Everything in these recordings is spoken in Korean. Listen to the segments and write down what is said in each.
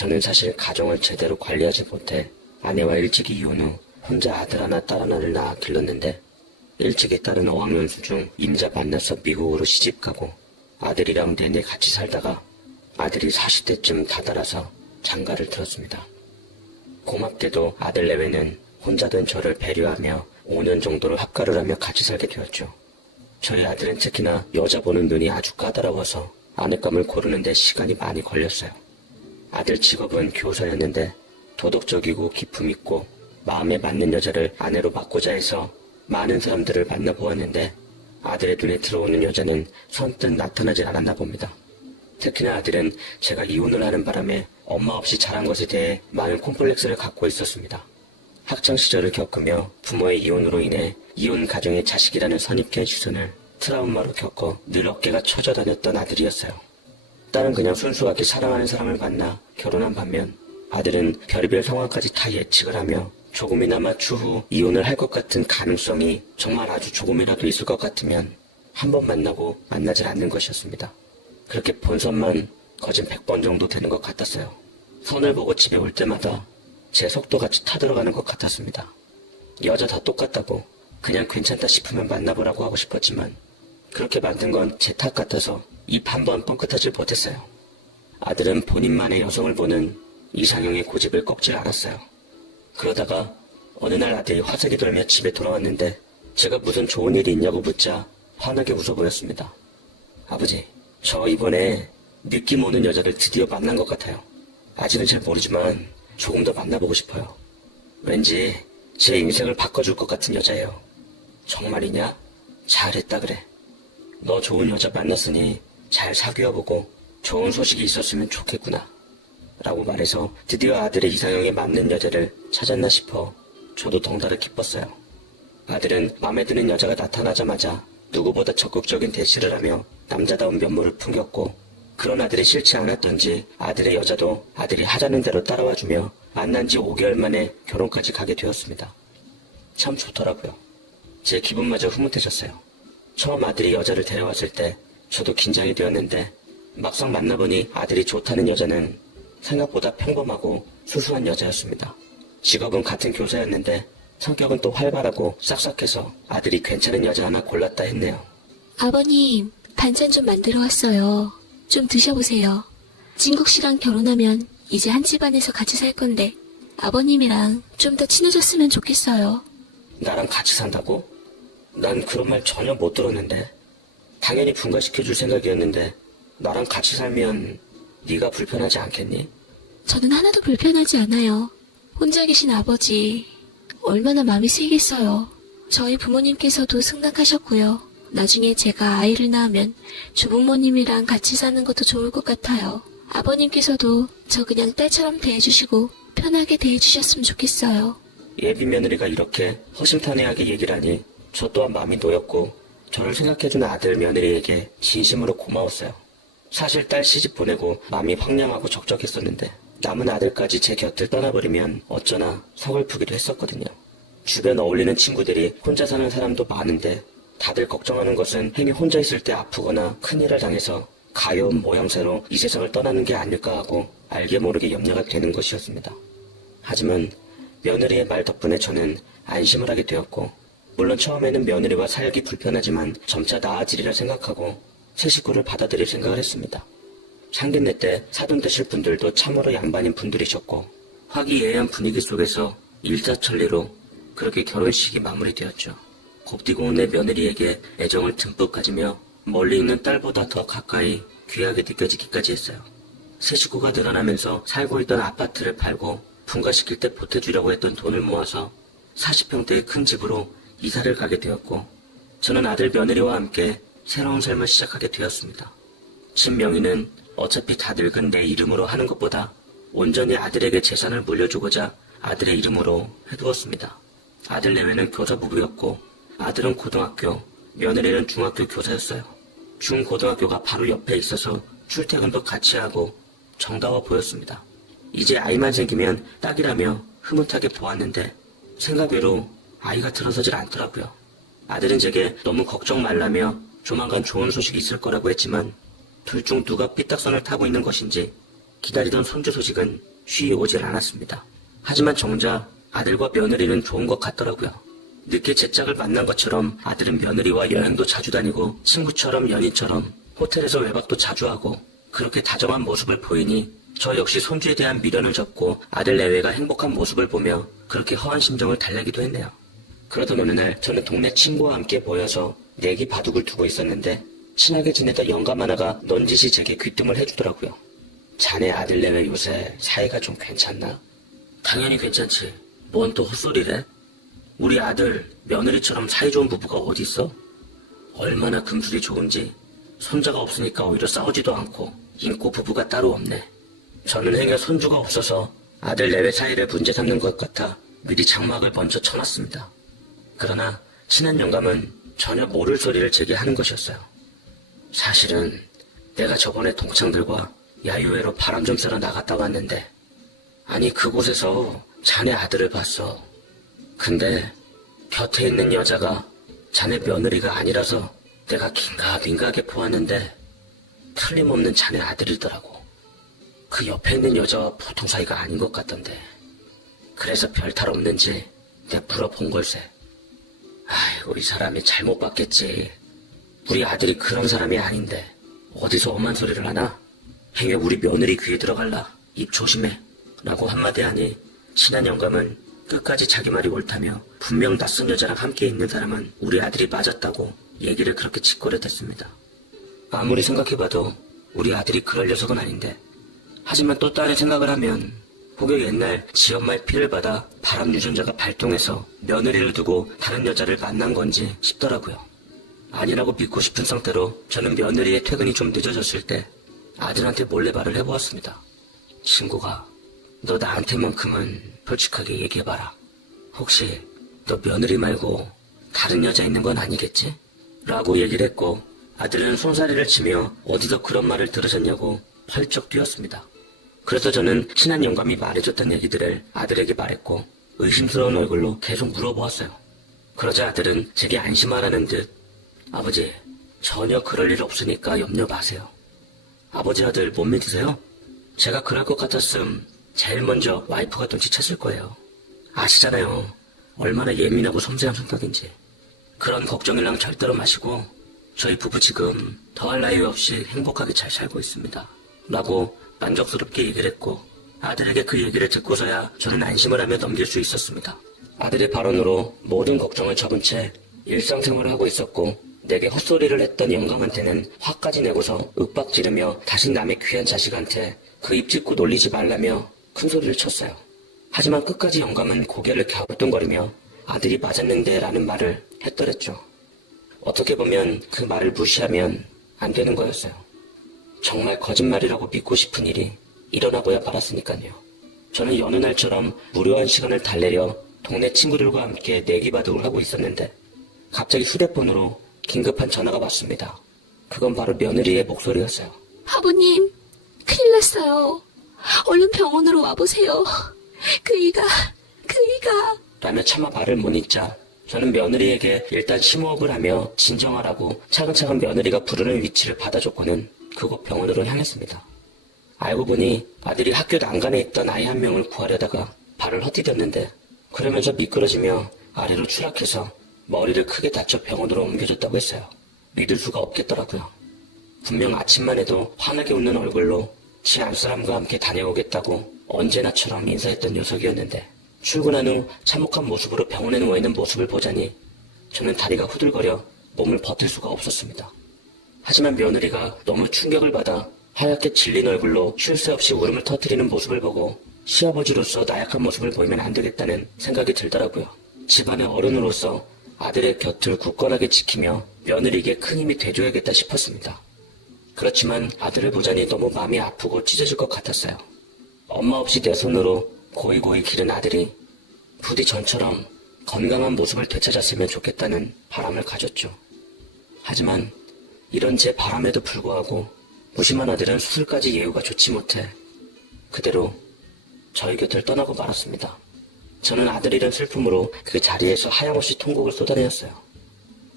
저는 사실 가정을 제대로 관리하지 못해 아내와 일찍이 이혼 후 혼자 아들 하나 딸 하나를 낳아 길렀는데 일찍이 딸은 어학연수 중 임자 만나서 미국으로 시집가고 아들이랑 내내 같이 살다가 아들이 40대쯤 다다라서 장가를 들었습니다. 고맙게도 아들 내외는 혼자 된 저를 배려하며 5년 정도를 합가를 하며 같이 살게 되었죠. 저희 아들은 특히나 여자 보는 눈이 아주 까다로워서 아내감을 고르는데 시간이 많이 걸렸어요. 아들 직업은 교사였는데 도덕적이고 기품 있고 마음에 맞는 여자를 아내로 맡고자 해서 많은 사람들을 만나보았는데 아들의 눈에 들어오는 여자는 선뜻 나타나질 않았나 봅니다. 특히나 아들은 제가 이혼을 하는 바람에 엄마 없이 자란 것에 대해 많은 콤플렉스를 갖고 있었습니다. 학창시절을 겪으며 부모의 이혼으로 인해 이혼 가정의 자식이라는 선입견 시선을 트라우마로 겪어 늘 어깨가 처져 다녔던 아들이었어요. 딸은 그냥 순수하게 사랑하는 사람을 만나 결혼한 반면 아들은 별의별 상황까지 다 예측을 하며 조금이나마 추후 이혼을 할 것 같은 가능성이 정말 아주 조금이라도 있을 것 같으면 한 번 만나고 만나질 않는 것이었습니다. 그렇게 본선만 거진 100번 정도 되는 것 같았어요. 선을 보고 집에 올 때마다 제 속도같이 타들어가는 것 같았습니다. 여자 다 똑같다고 그냥 괜찮다 싶으면 만나보라고 하고 싶었지만 그렇게 만든 건 제 탓 같아서 입 한 번 뻥끗하지 못했어요. 아들은 본인만의 여성을 보는 이상형의 고집을 꺾질 않았어요. 그러다가 어느 날 아들이 화색이 돌며 집에 돌아왔는데 제가 무슨 좋은 일이 있냐고 묻자 환하게 웃어 보였습니다. 아버지, 저 이번에 느낌 오는 여자를 드디어 만난 것 같아요. 아직은 잘 모르지만 조금 더 만나보고 싶어요. 왠지 제 인생을 바꿔줄 것 같은 여자예요. 정말이냐? 잘했다 그래. 너 좋은 여자 만났으니 잘 사귀어보고 좋은 소식이 있었으면 좋겠구나. 라고 말해서 드디어 아들의 이상형에 맞는 여자를 찾았나 싶어 저도 덩달아 기뻤어요. 아들은 마음에 드는 여자가 나타나자마자 누구보다 적극적인 대시를 하며 남자다운 면모를 풍겼고 그런 아들이 싫지 않았던지 아들의 여자도 아들이 하자는 대로 따라와주며 만난 지 5개월 만에 결혼까지 가게 되었습니다. 참 좋더라고요. 제 기분마저 흐뭇해졌어요. 처음 아들이 여자를 데려왔을 때 저도 긴장이 되었는데 막상 만나보니 아들이 좋다는 여자는 생각보다 평범하고 수수한 여자였습니다. 직업은 같은 교사였는데 성격은 또 활발하고 싹싹해서 아들이 괜찮은 여자 하나 골랐다 했네요. 아버님, 반찬 좀 만들어 왔어요. 좀 드셔보세요. 진국 씨랑 결혼하면 이제 한 집안에서 같이 살 건데 아버님이랑 좀 더 친해졌으면 좋겠어요. 나랑 같이 산다고? 난 그런 말 전혀 못 들었는데. 당연히 분가시켜줄 생각이었는데 나랑 같이 살면 네가 불편하지 않겠니? 저는 하나도 불편하지 않아요. 혼자 계신 아버지 얼마나 마음이 쓰이겠어요. 저희 부모님께서도 승낙하셨고요. 나중에 제가 아이를 낳으면 조부모님이랑 같이 사는 것도 좋을 것 같아요. 아버님께서도 저 그냥 딸처럼 대해주시고 편하게 대해주셨으면 좋겠어요. 예비 며느리가 이렇게 허심탄회하게 얘기를 하니 저 또한 마음이 놓였고 저를 생각해준 아들 며느리에게 진심으로 고마웠어요. 사실 딸 시집 보내고 마음이 황량하고 적적했었는데 남은 아들까지 제 곁을 떠나버리면 어쩌나 서글프기도 했었거든요. 주변 어울리는 친구들이 혼자 사는 사람도 많은데 다들 걱정하는 것은 행이 혼자 있을 때 아프거나 큰일을 당해서 가여운 모양새로 이 세상을 떠나는 게 아닐까 하고 알게 모르게 염려가 되는 것이었습니다. 하지만 며느리의 말 덕분에 저는 안심을 하게 되었고 물론 처음에는 며느리와 살기 불편하지만 점차 나아지리라 생각하고 새 식구를 받아들일 생각을 했습니다. 상견례 때 사돈 되실 분들도 참으로 양반인 분들이셨고 화기애애한 분위기 속에서 일사천리로 그렇게 결혼식이 마무리되었죠. 곱디고 온 내 며느리에게 애정을 듬뿍 가지며 멀리 있는 딸보다 더 가까이 귀하게 느껴지기까지 했어요. 새 식구가 늘어나면서 살고 있던 아파트를 팔고 분가시킬 때 보태주려고 했던 돈을 모아서 40평대의 큰 집으로 이사를 가게 되었고 저는 아들 며느리와 함께 새로운 삶을 시작하게 되었습니다. 집 명의는 어차피 다 늙은 내 이름으로 하는 것보다 온전히 아들에게 재산을 물려주고자 아들의 이름으로 해두었습니다. 아들 내외는 교사부부였고 아들은 고등학교, 며느리는 중학교 교사였어요. 중고등학교가 바로 옆에 있어서 출퇴근도 같이 하고 정다워 보였습니다. 이제 아이만 생기면 딱이라며 흐뭇하게 보았는데 생각외로 아이가 들어서질 않더라고요. 아들은 제게 너무 걱정 말라며 조만간 좋은 소식이 있을 거라고 했지만 둘 중 누가 삐딱선을 타고 있는 것인지 기다리던 손주 소식은 쉬이 오질 않았습니다. 하지만 정작 아들과 며느리는 좋은 것 같더라고요. 늦게 제 짝을 만난 것처럼 아들은 며느리와 여행도 자주 다니고 친구처럼 연인처럼 호텔에서 외박도 자주 하고 그렇게 다정한 모습을 보이니 저 역시 손주에 대한 미련을 접고 아들 내외가 행복한 모습을 보며 그렇게 허한 심정을 달래기도 했네요. 그러던 어느 날 저는 동네 친구와 함께 모여서 내기 바둑을 두고 있었는데 친하게 지내던 영감 하나가 넌지시 제게 귀뜸을 해주더라고요. 자네 아들 내외 요새 사이가 좀 괜찮나? 당연히 괜찮지. 뭔 또 헛소리래? 우리 아들 며느리처럼 사이좋은 부부가 어디 있어? 얼마나 금술이 좋은지 손자가 없으니까 오히려 싸우지도 않고 인고 부부가 따로 없네. 저는 행여 손주가 없어서 아들 내외 사이를 문제 삼는 것 같아 미리 장막을 먼저 쳐놨습니다. 그러나 친한 영감은 전혀 모를 소리를 제게 하는 것이었어요. 사실은 내가 저번에 동창들과 야유회로 바람 좀 쐬러 나갔다 왔는데 아니 그곳에서 자네 아들을 봤어. 근데 곁에 있는 여자가 자네 며느리가 아니라서 내가 긴가민가하게 보았는데 틀림없는 자네 아들이더라고. 그 옆에 있는 여자와 보통 사이가 아닌 것 같던데. 그래서 별 탈 없는지 내가 물어본 걸세. 아이고 이 사람이 잘못 봤겠지. 우리 아들이 그런 사람이 아닌데 어디서 험한 소리를 하나? 행여 우리 며느리 귀에 들어갈라. 입 조심해. 라고 한마디 하니 친한 영감은 끝까지 자기 말이 옳다며 분명 낯선 여자랑 함께 있는 사람은 우리 아들이 맞았다고 얘기를 그렇게 짓거렸댔습니다. 아무리 생각해봐도 우리 아들이 그럴 녀석은 아닌데 하지만 또 다른 생각을 하면 혹여 옛날 지엄마의 피를 받아 바람 유전자가 발동해서 며느리를 두고 다른 여자를 만난 건지 싶더라고요. 아니라고 믿고 싶은 상태로 저는 며느리의 퇴근이 좀 늦어졌을 때 아들한테 몰래 말을 해보았습니다. 친구가 너 나한테만큼은 솔직하게 얘기해봐라. 혹시 너 며느리 말고 다른 여자 있는 건 아니겠지? 라고 얘기를 했고 아들은 손사래를 치며 어디서 그런 말을 들으셨냐고 펄쩍 뛰었습니다. 그래서 저는 친한 영감이 말해줬던 얘기들을 아들에게 말했고 의심스러운 얼굴로 계속 물어보았어요. 그러자 아들은 제게 안심하라는 듯 아버지 전혀 그럴 일 없으니까 염려 마세요. 아버지 아들 못 믿으세요? 제가 그럴 것 같았음 제일 먼저 와이프가 눈치챘을 거예요. 아시잖아요. 얼마나 예민하고 섬세한 성격인지. 그런 걱정이랑 절대로 마시고 저희 부부 지금 더할 나위 없이 행복하게 잘 살고 있습니다. 라고 만족스럽게 얘기를 했고 아들에게 그 얘기를 듣고서야 저는 안심을 하며 넘길 수 있었습니다. 아들의 발언으로 모든 걱정을 접은 채 일상생활을 하고 있었고 내게 헛소리를 했던 영감한테는 화까지 내고서 윽박 지르며 다시 남의 귀한 자식한테 그 입 짚고 놀리지 말라며 큰 소리를 쳤어요. 하지만 끝까지 영감은 고개를 갸우뚱거리며 아들이 맞았는데 라는 말을 했더랬죠. 어떻게 보면 그 말을 무시하면 안 되는 거였어요. 정말 거짓말이라고 믿고 싶은 일이 일어나고야 말았으니까요. 저는 여느 날처럼 무료한 시간을 달래려 동네 친구들과 함께 내기바둑을 하고 있었는데 갑자기 휴대폰으로 긴급한 전화가 왔습니다. 그건 바로 며느리의 목소리였어요. 아버님, 큰일 났어요. 얼른 병원으로 와보세요. 그이가 라며 차마 말을 못 잇자 저는 며느리에게 일단 심호흡을 하며 진정하라고 차근차근 며느리가 부르는 위치를 받아줬고는 그곳 병원으로 향했습니다. 알고 보니 아들이 학교 난간에 있던 아이 한 명을 구하려다가 발을 헛디뎠는데 그러면서 미끄러지며 아래로 추락해서 머리를 크게 다쳐 병원으로 옮겨졌다고 했어요. 믿을 수가 없겠더라고요. 분명 아침만 해도 환하게 웃는 얼굴로 지 앞사람과 함께 다녀오겠다고 언제나처럼 인사했던 녀석이었는데 출근한 후 참혹한 모습으로 병원에 누워있는 모습을 보자니 저는 다리가 후들거려 몸을 버틸 수가 없었습니다. 하지만 며느리가 너무 충격을 받아 하얗게 질린 얼굴로 쉴 새 없이 울음을 터뜨리는 모습을 보고 시아버지로서 나약한 모습을 보이면 안 되겠다는 생각이 들더라고요. 집안의 어른으로서 아들의 곁을 굳건하게 지키며 며느리에게 큰 힘이 돼줘야겠다 싶었습니다. 그렇지만 아들을 보자니 너무 마음이 아프고 찢어질 것 같았어요. 엄마 없이 내 손으로 고이고이 기른 아들이 부디 전처럼 건강한 모습을 되찾았으면 좋겠다는 바람을 가졌죠. 하지만 이런 제 바람에도 불구하고 무심한 아들은 수술까지 예후가 좋지 못해 그대로 저희 곁을 떠나고 말았습니다. 저는 아들 잃은 슬픔으로 그 자리에서 하염없이 통곡을 쏟아내었어요.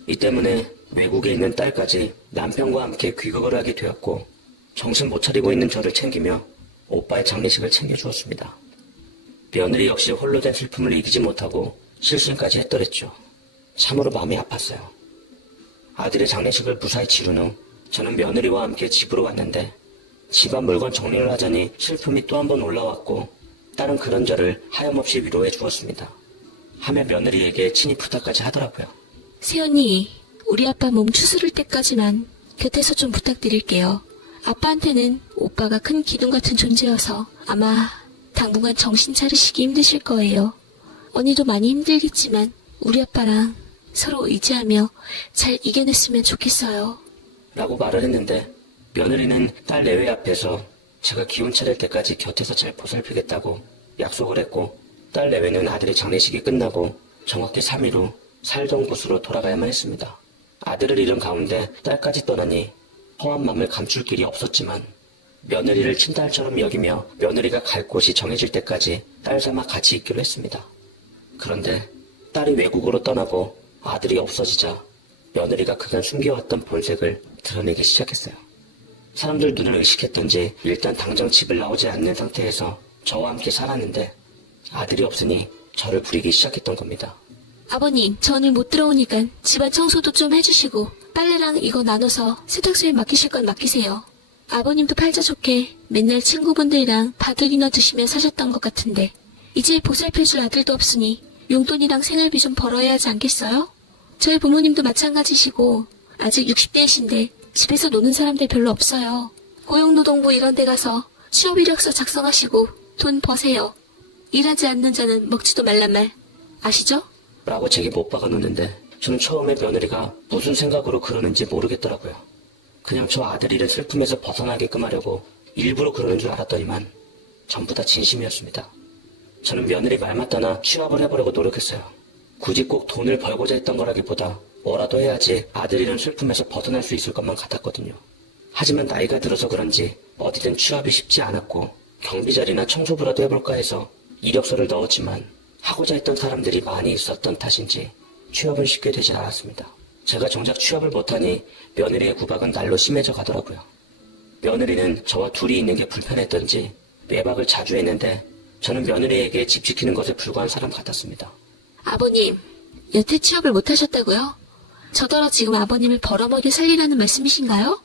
이 때문에 외국에 있는 딸까지 남편과 함께 귀국을 하게 되었고 정신 못 차리고 있는 저를 챙기며 오빠의 장례식을 챙겨주었습니다. 며느리 역시 홀로 된 슬픔을 이기지 못하고 실신까지 했더랬죠. 참으로 마음이 아팠어요. 아들의 장례식을 무사히 치른 후 저는 며느리와 함께 집으로 왔는데 집안 물건 정리를 하자니 슬픔이 또 한 번 올라왔고 딸은 그런 저를 하염없이 위로해 주었습니다. 하며 며느리에게 친히 부탁까지 하더라고요. 새언니, 우리 아빠 몸 추스를 때까지만 곁에서 좀 부탁드릴게요. 아빠한테는 오빠가 큰 기둥 같은 존재여서 아마 당분간 정신 차리시기 힘드실 거예요. 언니도 많이 힘들겠지만 우리 아빠랑 서로 의지하며 잘 이겨냈으면 좋겠어요. 라고 말을 했는데 며느리는 딸 내외 앞에서 제가 기운 차릴 때까지 곁에서 잘 보살피겠다고 약속을 했고 딸 내외는 아들의 장례식이 끝나고 정확히 3일 후 살던 곳으로 돌아가야만 했습니다. 아들을 잃은 가운데 딸까지 떠나니 허한 마음을 감출 길이 없었지만 며느리를 친딸처럼 여기며 며느리가 갈 곳이 정해질 때까지 딸 삼아 같이 있기로 했습니다. 그런데 딸이 외국으로 떠나고 아들이 없어지자 며느리가 그간 숨겨왔던 본색을 드러내기 시작했어요. 사람들 눈을 의식했던지 일단 당장 집을 나오지 않는 상태에서 저와 함께 살았는데 아들이 없으니 저를 부리기 시작했던 겁니다. 아버님, 저 오늘 못 들어오니까 집안 청소도 좀 해주시고 빨래랑 이거 나눠서 세탁소에 맡기실 건 맡기세요. 아버님도 팔자 좋게 맨날 친구분들이랑 바둑이나 드시며 사셨던 것 같은데 이제 보살펴줄 아들도 없으니 용돈이랑 생활비 좀 벌어야 하지 않겠어요? 저희 부모님도 마찬가지시고 아직 60대이신데 집에서 노는 사람들 별로 없어요. 고용노동부 이런 데 가서 취업 이력서 작성하시고 돈 버세요. 일하지 않는 자는 먹지도 말란 말 아시죠? 라고 제게 못 박아놓는데 저는 처음에 며느리가 무슨 생각으로 그러는지 모르겠더라고요. 그냥 저 아들 일의 슬픔에서 벗어나게끔 하려고 일부러 그러는 줄 알았더니만 전부 다 진심이었습니다. 저는 며느리 말 맞다나 취업을 해보려고 노력했어요. 굳이 꼭 돈을 벌고자 했던 거라기보다 뭐라도 해야지 아들 잃은 슬픔에서 벗어날 수 있을 것만 같았거든요. 하지만 나이가 들어서 그런지 어디든 취업이 쉽지 않았고 경비자리나 청소부라도 해볼까 해서 이력서를 넣었지만 하고자 했던 사람들이 많이 있었던 탓인지 취업은 쉽게 되진 않았습니다. 제가 정작 취업을 못하니 며느리의 구박은 날로 심해져 가더라고요. 며느리는 저와 둘이 있는 게 불편했던지 외박을 자주 했는데 저는 며느리에게 집 지키는 것에 불과한 사람 같았습니다. 아버님, 여태 취업을 못하셨다고요? 저더러 지금 아버님을 벌어먹여 살리라는 말씀이신가요?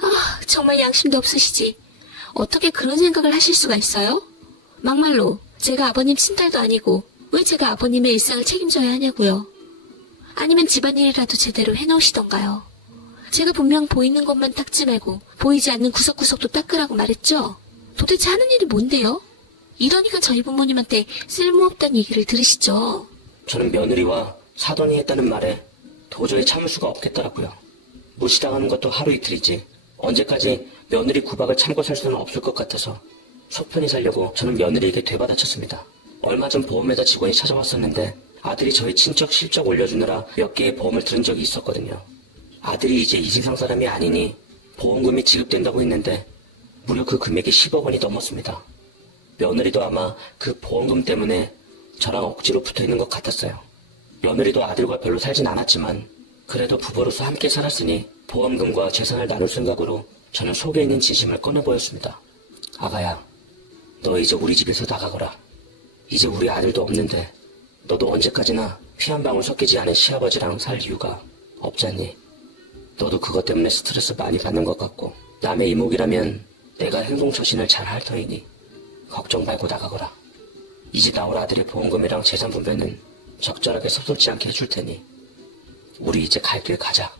아, 정말 양심도 없으시지. 어떻게 그런 생각을 하실 수가 있어요? 막말로 제가 아버님 친딸도 아니고 왜 제가 아버님의 일상을 책임져야 하냐고요. 아니면 집안일이라도 제대로 해놓으시던가요. 제가 분명 보이는 것만 닦지 말고 보이지 않는 구석구석도 닦으라고 말했죠. 도대체 하는 일이 뭔데요? 이러니까 저희 부모님한테 쓸모없다는 얘기를 들으시죠. 저는 며느리와 사돈이 했다는 말에 도저히 참을 수가 없겠더라고요. 무시당하는 것도 하루 이틀이지 언제까지 며느리 구박을 참고 살 수는 없을 것 같아서 속 편히 살려고 저는 며느리에게 되받아쳤습니다. 얼마 전 보험회사 직원이 찾아왔었는데 아들이 저희 친척 실적 올려주느라 몇 개의 보험을 들은 적이 있었거든요. 아들이 이제 이 세상 사람이 아니니 보험금이 지급된다고 했는데 무려 그 금액이 10억 원이 넘었습니다. 며느리도 아마 그 보험금 때문에 저랑 억지로 붙어있는 것 같았어요. 며느리도 아들과 별로 살진 않았지만 그래도 부부로서 함께 살았으니 보험금과 재산을 나눌 생각으로 저는 속에 있는 진심을 꺼내보였습니다. 아가야, 너 이제 우리 집에서 나가거라. 이제 우리 아들도 없는데 너도 언제까지나 피 한 방울 섞이지 않은 시아버지랑 살 이유가 없잖니. 너도 그것 때문에 스트레스 많이 받는 것 같고 남의 이목이라면 내가 행동처신을 잘 할 터이니 걱정 말고 나가거라. 이제 나올 아들의 보험금이랑 재산 분배는 적절하게 섭섭지 않게 해줄 테니 우리 이제 갈 길 가자.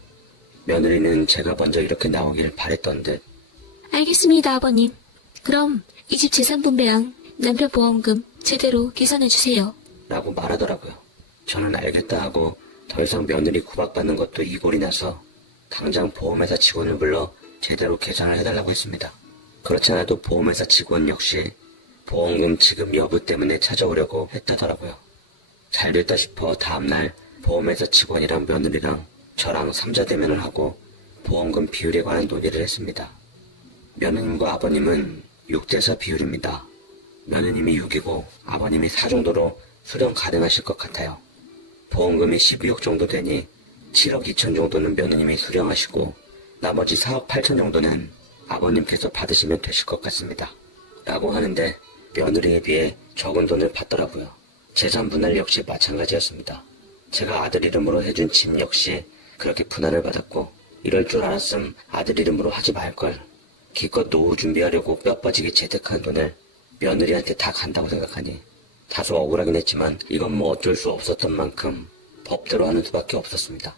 며느리는 제가 먼저 이렇게 나오길 바랬던 듯 알겠습니다, 아버님. 그럼 이 집 재산 분배랑 남편 보험금 제대로 계산해 주세요. 라고 말하더라고요. 저는 알겠다 하고 더 이상 며느리 구박받는 것도 이골이 나서 당장 보험회사 직원을 불러 제대로 계산을 해달라고 했습니다. 그렇지 않아도 보험회사 직원 역시 보험금 지급 여부 때문에 찾아오려고 했다더라고요. 잘됐다 싶어 다음날 보험회사 직원이랑 며느리랑 저랑 3자 대면을 하고 보험금 비율에 관한 논의를 했습니다. 며느님과 아버님은 6대4 비율입니다. 며느님이 6이고 아버님이 4 정도로 수령 가능하실 것 같아요. 보험금이 12억 정도 되니 7억 2천 정도는 며느님이 수령하시고 나머지 4억 8천 정도는 아버님께서 받으시면 되실 것 같습니다. 라고 하는데 며느리에 비해 적은 돈을 받더라고요. 재산 분할 역시 마찬가지였습니다. 제가 아들 이름으로 해준 집 역시 그렇게 분할을 받았고 이럴 줄 알았음 아들 이름으로 하지 말걸. 기껏 노후 준비하려고 뼈 빠지게 재테크한 돈을 며느리한테 다 간다고 생각하니 다소 억울하긴 했지만 이건 뭐 어쩔 수 없었던 만큼 법대로 하는 수밖에 없었습니다.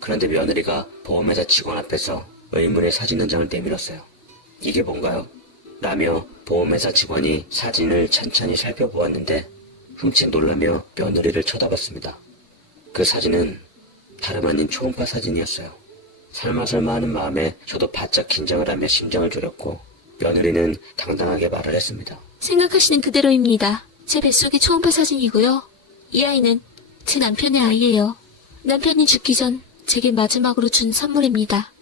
그런데 며느리가 보험회사 직원 앞에서 의문의 사진 한 장을 내밀었어요. 이게 뭔가요? 라며 보험회사 직원이 사진을 찬찬히 살펴보았는데 흠칫 놀라며 며느리를 쳐다봤습니다. 그 사진은 다름 아닌 초음파 사진이었어요. 설마 하는 마음에 저도 바짝 긴장을 하며 심장을 졸였고 며느리는 당당하게 말을 했습니다. 생각하시는 그대로입니다. 제 뱃속의 초음파 사진이고요. 이 아이는 제 남편의 아이예요. 남편이 죽기 전 제게 마지막으로 준 선물입니다.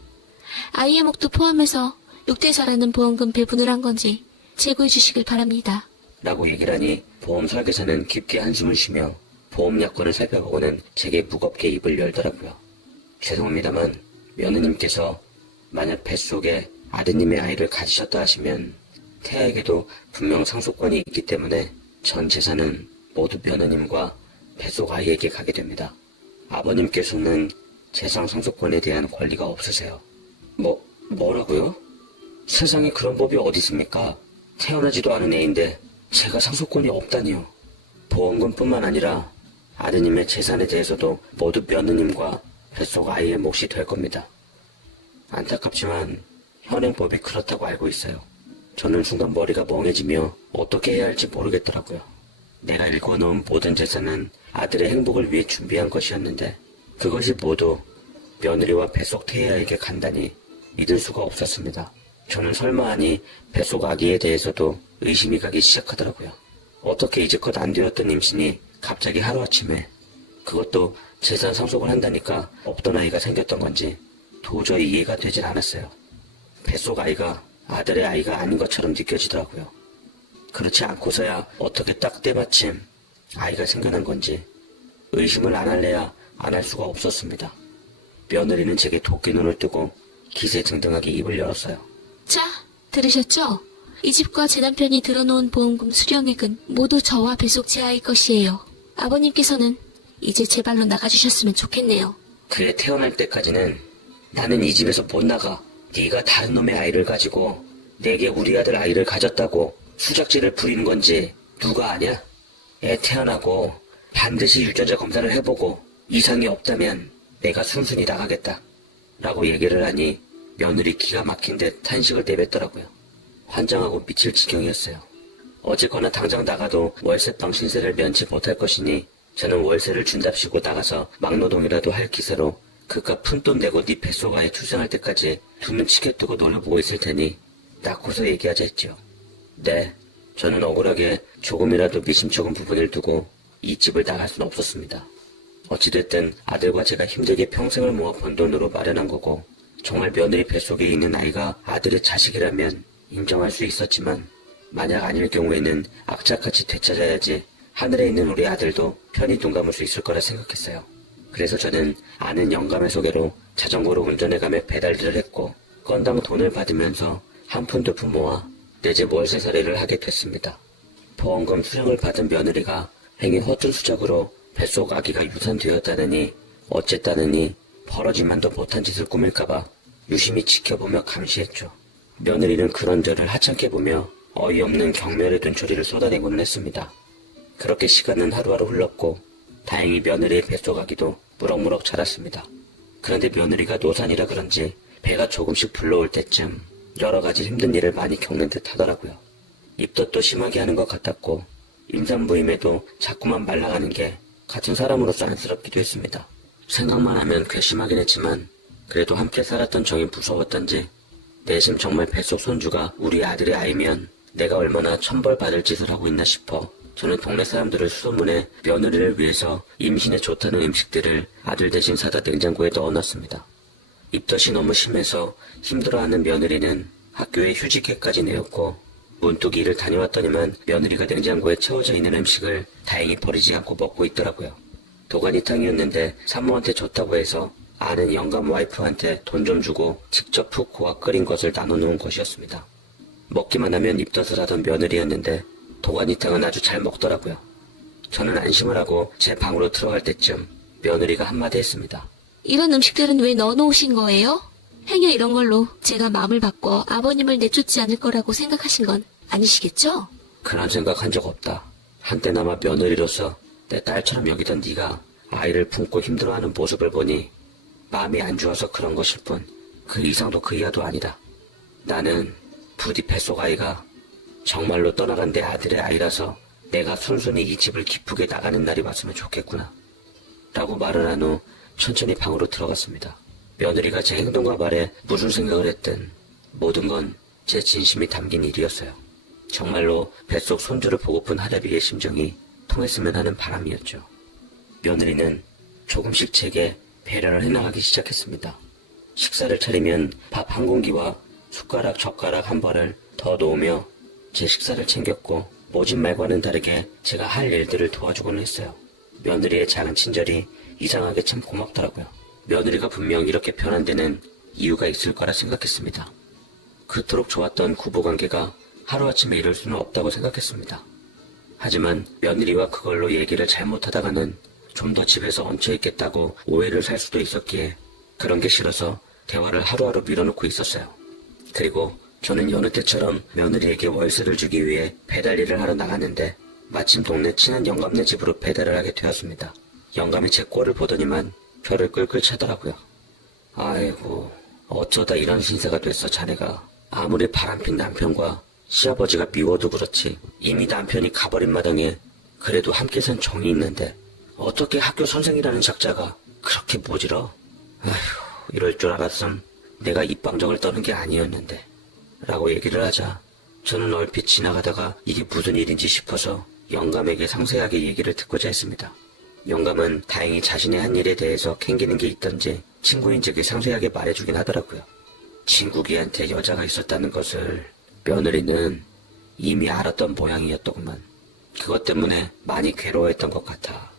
아이의 목도 포함해서 6대4라는 보험금 배분을 한 건지 제고해 주시길 바랍니다. 라고 얘기를 하니 보험 설계사는 깊게 한숨을 쉬며 보험 약관을 살펴보고는 제게 무겁게 입을 열더라고요. 죄송합니다만 며느님께서 만약 뱃속에 아드님의 아이를 가지셨다 하시면 태아에게도 분명 상속권이 있기 때문에 전 재산은 모두 며느님과 뱃속 아이에게 가게 됩니다. 아버님께서는 재산 상속권에 대한 권리가 없으세요. 뭐라고요? 세상에 그런 법이 어디 있습니까? 태어나지도 않은 애인데 제가 상속권이 없다니요. 보험금뿐만 아니라 아드님의 재산에 대해서도 모두 며느님과 뱃속 아이의 몫이 될 겁니다. 안타깝지만 현행법이 그렇다고 알고 있어요. 저는 순간 머리가 멍해지며 어떻게 해야 할지 모르겠더라고요. 내가 일궈놓은 모든 재산은 아들의 행복을 위해 준비한 것이었는데 그것이 모두 며느리와 뱃속 태아에게 간다니 믿을 수가 없었습니다. 저는 설마하니 뱃속 아기에 대해서도 의심이 가기 시작하더라고요. 어떻게 이제껏 안 되었던 임신이 갑자기 하루아침에 그것도 재산 상속을 한다니까 없던 아이가 생겼던 건지 도저히 이해가 되질 않았어요. 뱃속 아이가 아들의 아이가 아닌 것처럼 느껴지더라고요. 그렇지 않고서야 어떻게 딱 때마침 아이가 생겨난 건지 의심을 안 할래야 안 할 수가 없었습니다. 며느리는 제게 도끼 눈을 뜨고 기세등등하게 입을 열었어요. 자, 들으셨죠? 이 집과 제 남편이 들어놓은 보험금 수령액은 모두 저와 뱃속 제 아이 것이에요. 아버님께서는 이제 제 발로 나가주셨으면 좋겠네요. 그래 태어날 때까지는 나는 이 집에서 못 나가. 네가 다른 놈의 아이를 가지고 내게 우리 아들 아이를 가졌다고 수작질을 부리는 건지 누가 아냐? 애 태어나고 반드시 유전자 검사를 해보고 이상이 없다면 내가 순순히 나가겠다. 라고 얘기를 하니 며느리 기가 막힌 듯 탄식을 내뱉더라고요. 환장하고 미칠 지경이었어요. 어쨌거나 당장 나가도 월세방 신세를 면치 못할 것이니 저는 월세를 준답시고 나가서 막노동이라도 할 기세로 그깟 푼돈 내고 네 뱃속아이 출생할 때까지 두 눈 치게 뜨고 노려보고 있을 테니 낳고서 얘기하자 했죠. 네, 저는 억울하게 조금이라도 미심쩍은 부분을 두고 이 집을 나갈 수는 없었습니다. 어찌됐든 아들과 제가 힘들게 평생을 모아 번 돈으로 마련한 거고 정말 며느리 뱃속에 있는 아이가 아들의 자식이라면 인정할 수 있었지만 만약 아닐 경우에는 악착같이 되찾아야지 하늘에 있는 우리 아들도 편히 눈 감을 수 있을 거라 생각했어요. 그래서 저는 아는 영감의 소개로 자전거로 운전해가며 배달일을 했고 건당 돈을 받으면서 한 푼 두 푼 모아 내 집 월세살이를 하게 됐습니다. 보험금 수령을 받은 며느리가 행위 허튼 수작으로 뱃속 아기가 유산되었다느니 어쨌다느니 벌어지만도 못한 짓을 꾸밀까봐 유심히 지켜보며 감시했죠. 며느리는 그런 저를 하찮게 보며 어이없는 경멸의 눈초리를 쏟아내고는 했습니다. 그렇게 시간은 하루하루 흘렀고 다행히 며느리의 뱃속 아기도 무럭무럭 자랐습니다. 그런데 며느리가 노산이라 그런지 배가 조금씩 불러올 때쯤 여러 가지 힘든 일을 많이 겪는 듯 하더라고요. 입덧도 심하게 하는 것 같았고 임산부임에도 자꾸만 말라가는 게 같은 사람으로서 안쓰럽기도 했습니다. 생각만 하면 괘씸하긴 했지만 그래도 함께 살았던 정이 무서웠던지 내심 정말 뱃속 손주가 우리 아들의 아이면 내가 얼마나 천벌 받을 짓을 하고 있나 싶어 저는 동네 사람들을 수소문해 며느리를 위해서 임신에 좋다는 음식들을 아들 대신 사다 냉장고에 넣어놨습니다. 입덧이 너무 심해서 힘들어하는 며느리는 학교에 휴직회까지 내었고 문득 일을 다녀왔더니만 며느리가 냉장고에 채워져 있는 음식을 다행히 버리지 않고 먹고 있더라고요. 도가니탕이었는데 산모한테 좋다고 해서 아는 영감 와이프한테 돈 좀 주고 직접 푹 고아 끓인 것을 나눠놓은 것이었습니다. 먹기만 하면 입덧을 하던 며느리였는데 도가니탕은 아주 잘 먹더라고요. 저는 안심을 하고 제 방으로 들어갈 때쯤 며느리가 한마디 했습니다. 이런 음식들은 왜 넣어놓으신 거예요? 행여 이런 걸로 제가 마음을 바꿔 아버님을 내쫓지 않을 거라고 생각하신 건 아니시겠죠? 그런 생각한 적 없다. 한때나마 며느리로서 내 딸처럼 여기던 네가 아이를 품고 힘들어하는 모습을 보니 마음이 안 좋아서 그런 것일 뿐 그 이상도 그 이하도 아니다. 나는 부디 뱃속 아이가 정말로 떠나간 내 아들의 아이라서 내가 순순히 이 집을 기쁘게 나가는 날이 왔으면 좋겠구나 라고 말을 한 후 천천히 방으로 들어갔습니다. 며느리가 제 행동과 말에 무슨 생각을 했든 모든 건 제 진심이 담긴 일이었어요. 정말로 뱃속 손주를 보고픈 하랴비의 심정이 통했으면 하는 바람이었죠. 며느리는 조금씩 제게 배려를 해나가기 시작했습니다. 식사를 차리면 밥 한 공기와 숟가락, 젓가락 한 벌을 더 놓으며 제 식사를 챙겼고 모진 말과는 다르게 제가 할 일들을 도와주곤 했어요. 며느리의 작은 친절이 이상하게 참 고맙더라고요. 며느리가 분명 이렇게 변한 데는 이유가 있을 거라 생각했습니다. 그토록 좋았던 부부관계가 하루아침에 이럴 수는 없다고 생각했습니다. 하지만 며느리와 그걸로 얘기를 잘못하다가는 좀 더 집에서 얹혀있겠다고 오해를 살 수도 있었기에 그런 게 싫어서 대화를 하루하루 밀어놓고 있었어요. 그리고 저는 여느 때처럼 며느리에게 월세를 주기 위해 배달 일을 하러 나갔는데 마침 동네 친한 영감네 집으로 배달을 하게 되었습니다. 영감이 제 꼴을 보더니만 혀를 끌끌 차더라고요. 아이고, 어쩌다 이런 신세가 됐어 자네가. 아무리 바람핀 남편과 시아버지가 미워도 그렇지 이미 남편이 가버린 마당에 그래도 함께 산 정이 있는데 어떻게 학교 선생이라는 작자가 그렇게 모질어? 아휴, 이럴 줄 알았음 내가 입방정을 떠는 게 아니었는데 라고 얘기를 하자 저는 얼핏 지나가다가 이게 무슨 일인지 싶어서 영감에게 상세하게 얘기를 듣고자 했습니다. 영감은 다행히 자신의 한 일에 대해서 캥기는 게 있던지 친구인 적이 상세하게 말해주긴 하더라고요. 친구기한테 여자가 있었다는 것을 며느리는 이미 알았던 모양이었더구만. 그것 때문에 많이 괴로워했던 것 같아.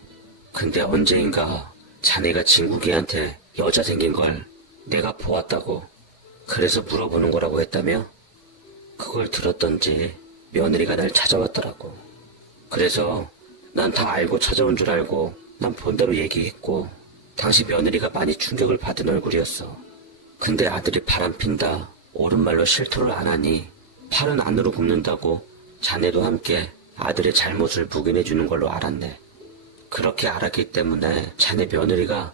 근데 언제인가 자네가 친구기한테 여자 생긴 걸 내가 보았다고 그래서 물어보는 거라고 했다며? 그걸 들었던지 며느리가 날 찾아왔더라고. 그래서 난 다 알고 찾아온 줄 알고 난 본대로 얘기했고 당시 며느리가 많이 충격을 받은 얼굴이었어. 근데 아들이 바람핀다 옳은 말로 실토를 안 하니 팔은 안으로 굽는다고 자네도 함께 아들의 잘못을 묵인해 주는 걸로 알았네. 그렇게 알았기 때문에 자네 며느리가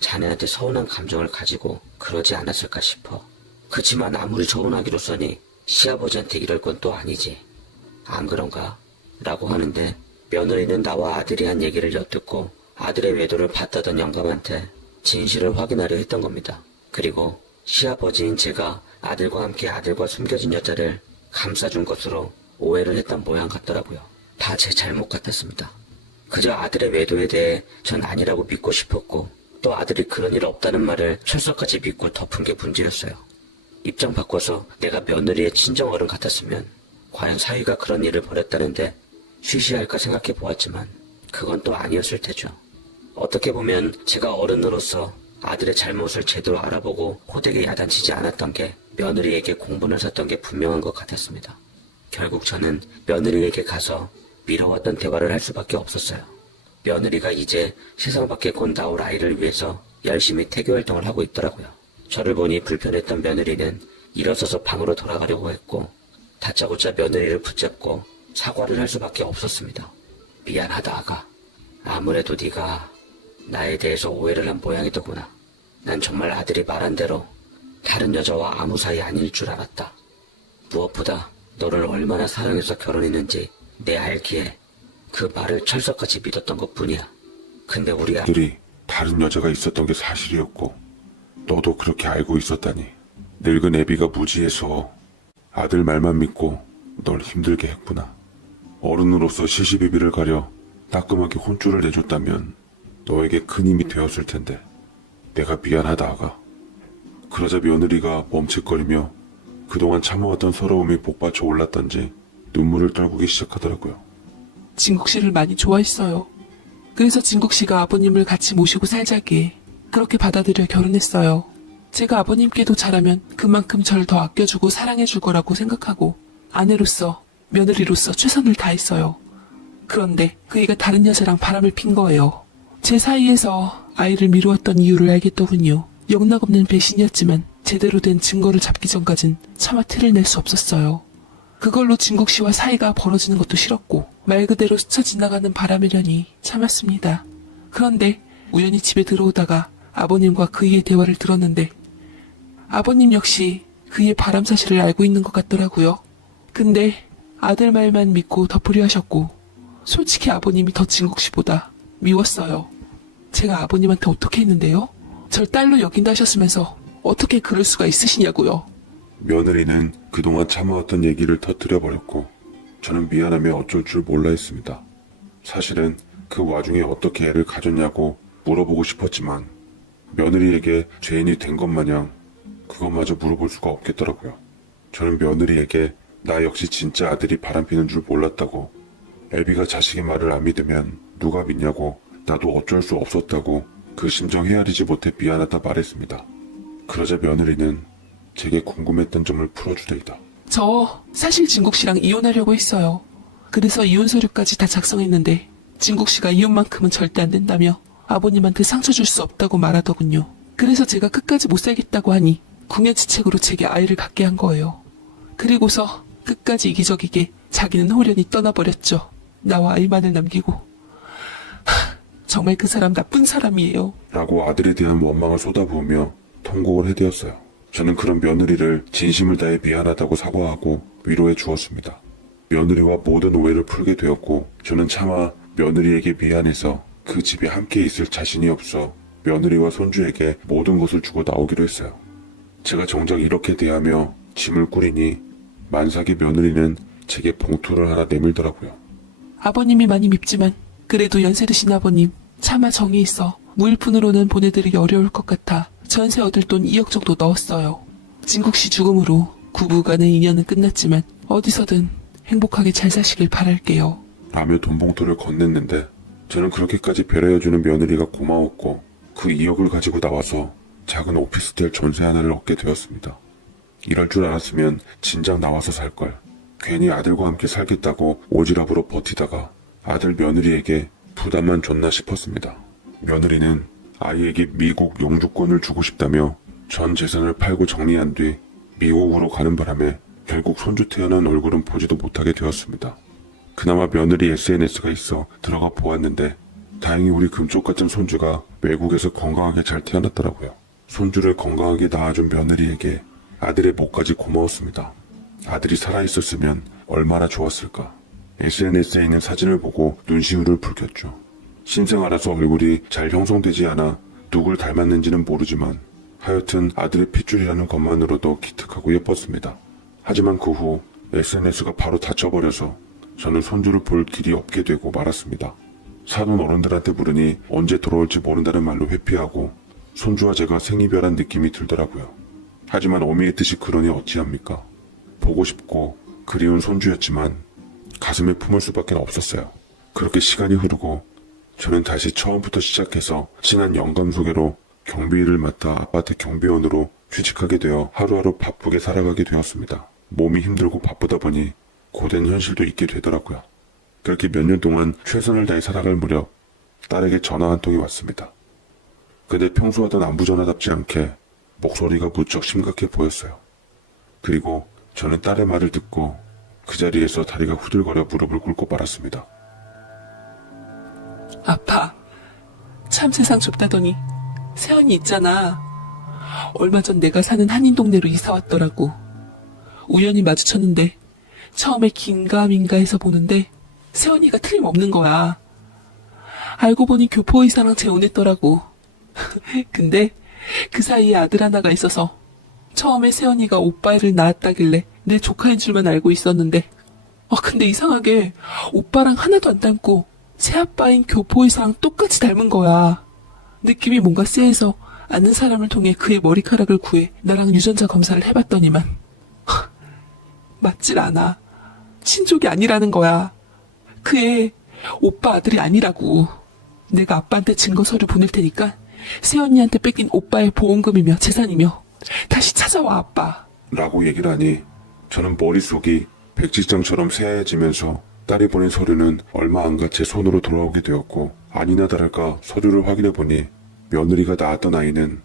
자네한테 서운한 감정을 가지고 그러지 않았을까 싶어. 그치만 아무리 서운하기로서니 시아버지한테 이럴 건 또 아니지. 안 그런가? 라고 하는데 며느리는 나와 아들이 한 얘기를 엿듣고 아들의 외도를 봤다던 영감한테 진실을 확인하려 했던 겁니다. 그리고 시아버지인 제가 아들과 함께 아들과 숨겨진 여자를 감싸준 것으로 오해를 했던 모양 같더라고요. 다 제 잘못 같았습니다. 그저 아들의 외도에 대해 전 아니라고 믿고 싶었고 또 아들이 그런 일 없다는 말을 철석같이 믿고 덮은 게 문제였어요. 입장 바꿔서 내가 며느리의 친정어른 같았으면 과연 사위가 그런 일을 벌였다는데 쉬쉬할까 생각해 보았지만 그건 또 아니었을 테죠. 어떻게 보면 제가 어른으로서 아들의 잘못을 제대로 알아보고 호되게 야단치지 않았던 게 며느리에게 공분을 샀던 게 분명한 것 같았습니다. 결국 저는 며느리에게 가서 미뤄왔던 대화를 할 수밖에 없었어요. 며느리가 이제 세상 밖에 곧 나올 아이를 위해서 열심히 태교 활동을 하고 있더라고요. 저를 보니 불편했던 며느리는 일어서서 방으로 돌아가려고 했고 다짜고짜 며느리를 붙잡고 사과를 할 수밖에 없었습니다. 미안하다 아가. 아무래도 네가 나에 대해서 오해를 한 모양이더구나. 난 정말 아들이 말한 대로 다른 여자와 아무 사이 아닐 줄 알았다. 무엇보다 너를 얼마나 사랑해서 결혼했는지 내 알기에 그 말을 철석같이 믿었던 것뿐이야. 근데 우리 아들이 다른 여자가 있었던 게 사실이었고 너도 그렇게 알고 있었다니. 늙은 애비가 무지해서 아들 말만 믿고 널 힘들게 했구나. 어른으로서 시시비비를 가려 따끔하게 혼쭐을 내줬다면 너에게 큰 힘이 되었을 텐데 내가 미안하다 아가. 그러자 며느리가 멈칫거리며 그동안 참아왔던 서러움이 복받쳐 올랐던지 눈물을 떨구기 시작하더라고요. 진국 씨를 많이 좋아했어요. 그래서 진국 씨가 아버님을 같이 모시고 살자기에 그렇게 받아들여 결혼했어요. 제가 아버님께도 잘하면 그만큼 절 더 아껴주고 사랑해줄 거라고 생각하고 아내로서, 며느리로서 최선을 다했어요. 그런데 그 애가 다른 여자랑 바람을 핀 거예요. 제 사이에서 아이를 미루었던 이유를 알겠더군요. 영락없는 배신이었지만 제대로 된 증거를 잡기 전까진 차마 티를 낼 수 없었어요. 그걸로 진국 씨와 사이가 벌어지는 것도 싫었고 말 그대로 스쳐 지나가는 바람이려니 참았습니다. 그런데 우연히 집에 들어오다가 아버님과 그이의 대화를 들었는데 아버님 역시 그이의 바람 사실을 알고 있는 것 같더라고요. 근데 아들 말만 믿고 덮으려 하셨고 솔직히 아버님이 더 진국 씨보다 미웠어요. 제가 아버님한테 어떻게 했는데요? 절 딸로 여긴다 하셨으면서 어떻게 그럴 수가 있으시냐고요. 며느리는 그동안 참아왔던 얘기를 터뜨려버렸고 저는 미안하며 어쩔 줄 몰라 했습니다. 사실은 그 와중에 어떻게 애를 가졌냐고 물어보고 싶었지만 며느리에게 죄인이 된 것 마냥 그것마저 물어볼 수가 없겠더라고요. 저는 며느리에게 나 역시 진짜 아들이 바람피는 줄 몰랐다고, 애비가 자식의 말을 안 믿으면 누가 믿냐고, 나도 어쩔 수 없었다고 그 심정 헤아리지 못해 미안하다 말했습니다. 그러자 며느리는 제게 궁금했던 점을 풀어주더이다. 저 사실 진국 씨랑 이혼하려고 했어요. 그래서 이혼 서류까지 다 작성했는데 진국 씨가 이혼만큼은 절대 안 된다며 아버님한테 상처 줄 수 없다고 말하더군요. 그래서 제가 끝까지 못 살겠다고 하니 궁여지책으로 제게 아이를 갖게 한 거예요. 그리고서 끝까지 이기적이게 자기는 홀연히 떠나버렸죠. 나와 아이만을 남기고. 정말 그 사람 나쁜 사람이에요. 라고 아들에 대한 원망을 쏟아부으며 통곡을 해대었어요. 저는 그런 며느리를 진심을 다해 미안하다고 사과하고 위로해 주었습니다. 며느리와 모든 오해를 풀게 되었고 저는 차마 며느리에게 미안해서 그 집에 함께 있을 자신이 없어 며느리와 손주에게 모든 것을 주고 나오기로 했어요. 제가 정작 이렇게 대하며 짐을 꾸리니 만삭의 며느리는 제게 봉투를 하나 내밀더라고요. 아버님이 많이 밉지만 그래도 연세 드신 아버님 차마 정이 있어 무일푼으로는 보내드리기 어려울 것 같아 전세 얻을 돈 2억 정도 넣었어요. 진국 씨 죽음으로 부부간의 인연은 끝났지만 어디서든 행복하게 잘 사시길 바랄게요. 라며 돈봉투를 건넸는데 저는 그렇게까지 배려해주는 며느리가 고마웠고 그 2억을 가지고 나와서 작은 오피스텔 전세 하나를 얻게 되었습니다. 이럴 줄 알았으면 진작 나와서 살걸. 괜히 아들과 함께 살겠다고 오지랖으로 버티다가 아들 며느리에게 부담만 줬나 싶었습니다. 며느리는 아이에게 미국 영주권을 주고 싶다며 전 재산을 팔고 정리한 뒤 미국으로 가는 바람에 결국 손주 태어난 얼굴은 보지도 못하게 되었습니다. 그나마 며느리 SNS가 있어 들어가 보았는데 다행히 우리 금쪽 같은 손주가 외국에서 건강하게 잘 태어났더라고요. 손주를 건강하게 낳아준 며느리에게 아들의 목까지 고마웠습니다. 아들이 살아있었으면 얼마나 좋았을까. SNS에 있는 사진을 보고 눈시울을 붉혔죠. 신생아라서 얼굴이 잘 형성되지 않아 누굴 닮았는지는 모르지만 하여튼 아들의 핏줄이라는 것만으로도 기특하고 예뻤습니다. 하지만 그 후 SNS가 바로 닫혀버려서 저는 손주를 볼 길이 없게 되고 말았습니다. 사돈 어른들한테 물으니 언제 돌아올지 모른다는 말로 회피하고 손주와 제가 생이별한 느낌이 들더라고요. 하지만 어미의 뜻이 그러니 어찌합니까? 보고 싶고 그리운 손주였지만 가슴에 품을 수밖에 없었어요. 그렇게 시간이 흐르고 저는 다시 처음부터 시작해서 친한 영감 소개로 경비일을 맡아 아파트 경비원으로 취직하게 되어 하루하루 바쁘게 살아가게 되었습니다. 몸이 힘들고 바쁘다 보니 고된 현실도 있게 되더라고요. 그렇게 몇 년 동안 최선을 다해 살아갈 무렵 딸에게 전화 한 통이 왔습니다. 근데 평소하던 안부 전화답지 않게 목소리가 무척 심각해 보였어요. 그리고 저는 딸의 말을 듣고 그 자리에서 다리가 후들거려 무릎을 꿇고 말았습니다. 아파. 참 세상 좁다더니 세연이 있잖아. 얼마 전 내가 사는 한인 동네로 이사 왔더라고. 우연히 마주쳤는데 처음에 긴가민가 해서 보는데 세연이가 틀림없는 거야. 알고 보니 교포의사랑 재혼했더라고. 근데 그 사이에 아들 하나가 있어서 처음에 세연이가 오빠를 낳았다길래 내 조카인 줄만 알고 있었는데 근데 이상하게 오빠랑 하나도 안 닮고 새아빠인 교포의사랑 똑같이 닮은 거야. 느낌이 뭔가 쎄해서 아는 사람을 통해 그의 머리카락을 구해 나랑 유전자 검사를 해봤더니만 맞질 않아. 친족이 아니라는 거야. 그애 오빠 아들이 아니라고. 내가 아빠한테 증거 서류 보낼 테니까 새언니한테 뺏긴 오빠의 보험금이며 재산이며 다시 찾아와 아빠. 라고 얘기를 하니 저는 머릿속이 백지장처럼 새하얘지면서 딸이 보낸 서류는 얼마 안 가 제 손으로 돌아오게 되었고 아니나 다를까 서류를 확인해 보니 며느리가 낳았던 아이는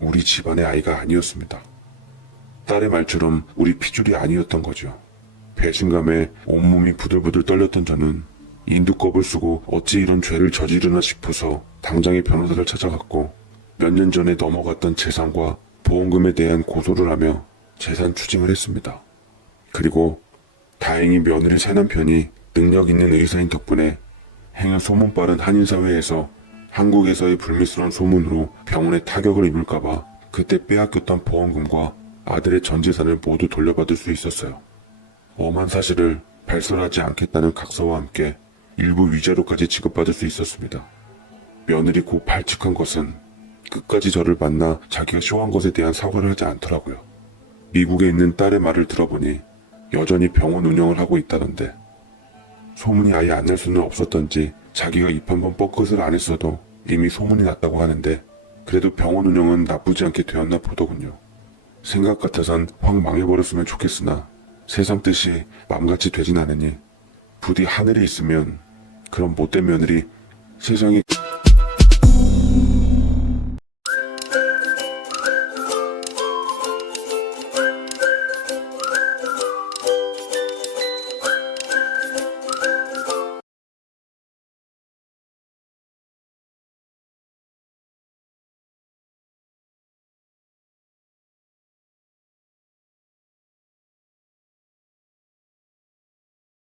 우리 집안의 아이가 아니었습니다. 딸의 말처럼 우리 피줄이 아니었던 거죠. 배신감에 온몸이 부들부들 떨렸던 저는 인두껍을 쓰고 어찌 이런 죄를 저지르나 싶어서 당장에 변호사를 찾아갔고 몇 년 전에 넘어갔던 재산과 보험금에 대한 고소를 하며 재산 추징을 했습니다. 그리고 다행히 며느리 새남편이 능력 있는 의사인 덕분에 행여 소문 빠른 한인사회에서 한국에서의 불미스러운 소문으로 병원에 타격을 입을까봐 그때 빼앗겼던 보험금과 아들의 전 재산을 모두 돌려받을 수 있었어요. 엄한 사실을 발설하지 않겠다는 각서와 함께 일부 위자료까지 지급받을 수 있었습니다. 며느리 고 발칙한 것은 끝까지 저를 만나 자기가 쇼한 것에 대한 사과를 하지 않더라고요. 미국에 있는 딸의 말을 들어보니 여전히 병원 운영을 하고 있다던데 소문이 아예 안 날 수는 없었던지 자기가 입 한 번 뻐끗을 안 했어도 이미 소문이 났다고 하는데 그래도 병원 운영은 나쁘지 않게 되었나 보더군요. 생각 같아선 확 망해버렸으면 좋겠으나 세상 뜻이 맘같이 되진 않으니 부디 하늘에 있으면 그런 못된 며느리 세상에